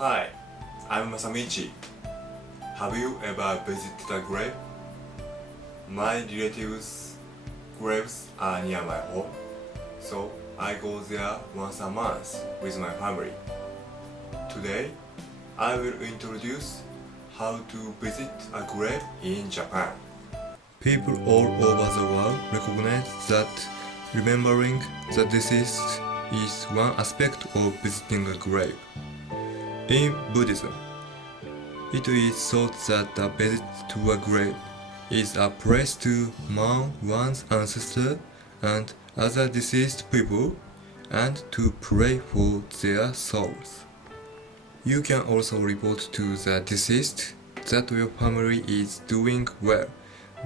Hi, I'm Masamichi. Have you ever visited a grave? My relatives' graves are near my home, so I go there once a month with my family. Today, I will introduce how to visit a grave in Japan. People all over the world recognize that remembering the deceased is one aspect of visiting a grave. In Buddhism, it is thought that a visit to a grave is a place to mourn one's ancestor and other deceased people and to pray for their souls. You can also report to the deceased that your family is doing well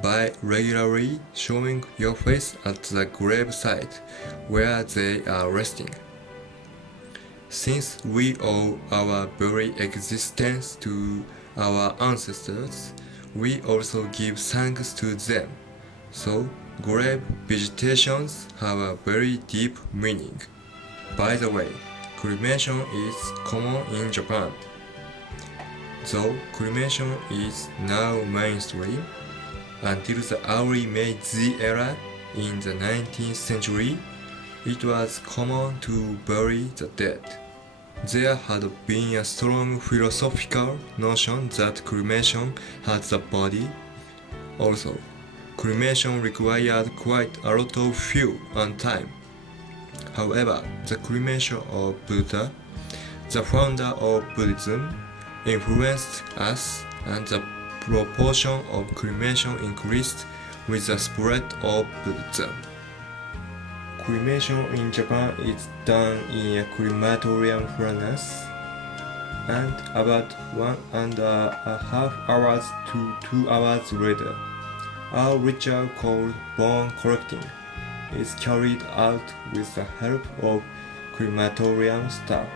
by regularly showing your face at the grave site where they are resting. Since we owe our very existence to our ancestors, we also give thanks to them. So, grave visitations have a very deep meaning. By the way, cremation is common in Japan. Though cremation is now mainstream, until the early Meiji era in the 19th century, it was common to bury the dead. There had been a strong philosophical notion that cremation has a body. Also, cremation required quite a lot of fuel and time. However, the cremation of Buddha, the founder of Buddhism, influenced us, and the proportion of cremation increased with the spread of Buddhism. Cremation in Japan is done in a crematorium furnace, and about 1.5 hours to 2 hours later, a ritual called bone collecting is carried out with the help of crematorium staff.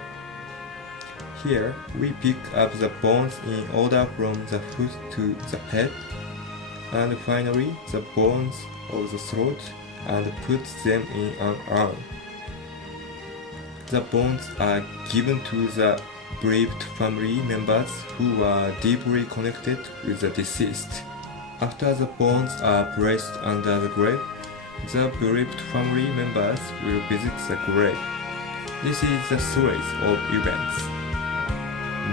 Here, we pick up the bones in order from the foot to the head, and finally the bones of the throat, and put them in an urn. The bones are given to the bereaved family members who are deeply connected with the deceased. After the bones are placed under the grave, the bereaved family members will visit the grave. This is the series of events.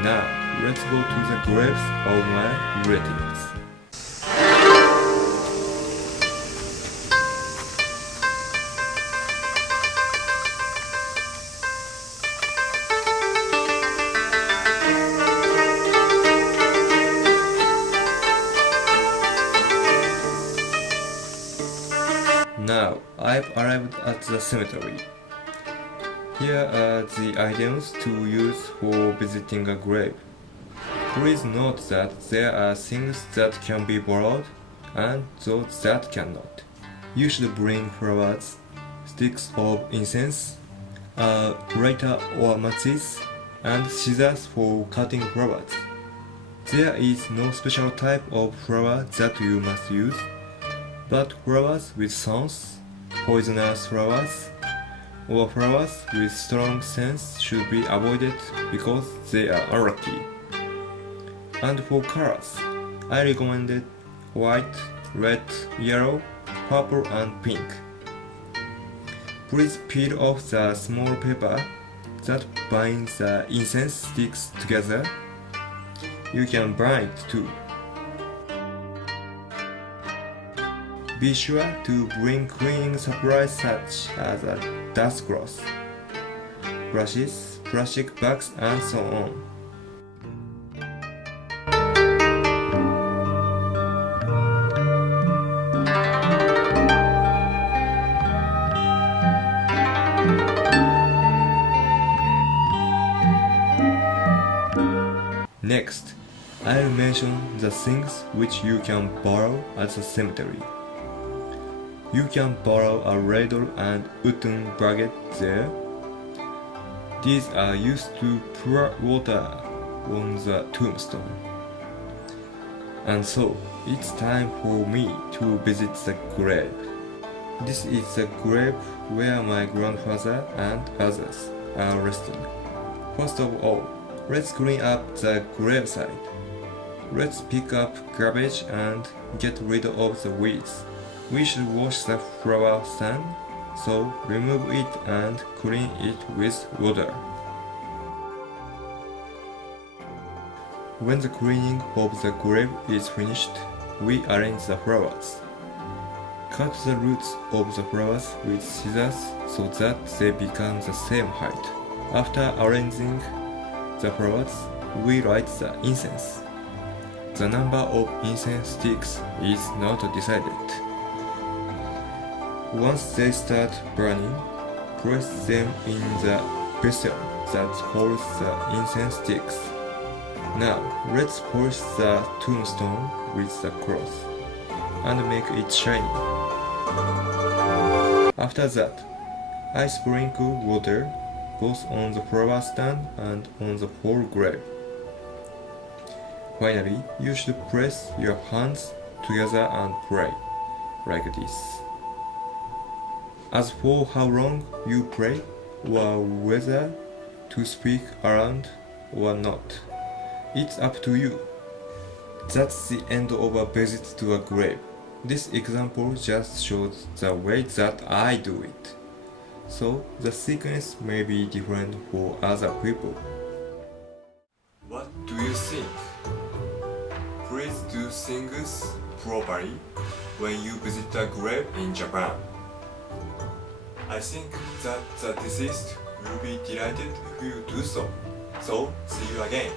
Now, let's go to the graves of my relatives. Now, I've arrived at the cemetery. Here are the items to use for visiting a grave. Please note that there are things that can be borrowed and those that cannot. You should bring flowers, sticks of incense, a lighter or matches, and scissors for cutting flowers. There is no special type of flower that you must use, but flowers with thorns, poisonous flowers, or flowers with strong scents should be avoided because they are unlucky. And for colors, I recommended white, red, yellow, purple and pink. Please peel off the small paper that binds the incense sticks together. You can burn it too. Be sure to bring cleaning supplies such as a dust cloth, brushes, plastic bags, and so on. Next, I'll mention the things which you can borrow at the cemetery. You can borrow a ladle and wooden bucket there. These are used to pour water on the tombstone. And so, it's time for me to visit the grave. This is the grave where my grandfather and others are resting. First of all, Let's clean up the graveside. Let's pick up garbage and get rid of the weeds. We should wash the flower stand, so remove it and clean it with water. When the cleaning of the grave is finished, we arrange the flowers. Cut the roots of the flowers with scissors so that they become the same height. After arranging the flowers, we light the incense. The number of incense sticks is not decided. Once they start burning, place them in the vessel that holds the incense sticks. Now, let's polish the tombstone with the cloth and make it shiny. After that, I sprinkle water both on the flower stand and on the whole grave. Finally, you should press your hands together and pray, like this. As for how long you pray, or whether to speak aloud or not, it's up to you. That's the end of a visit to a grave. This example just shows the way that I do it. So the sequence may be different for other people. What do you think? Please do things properly when you visit a grave in Japan. I think that the deceased will be delighted if you do so. So, see you again.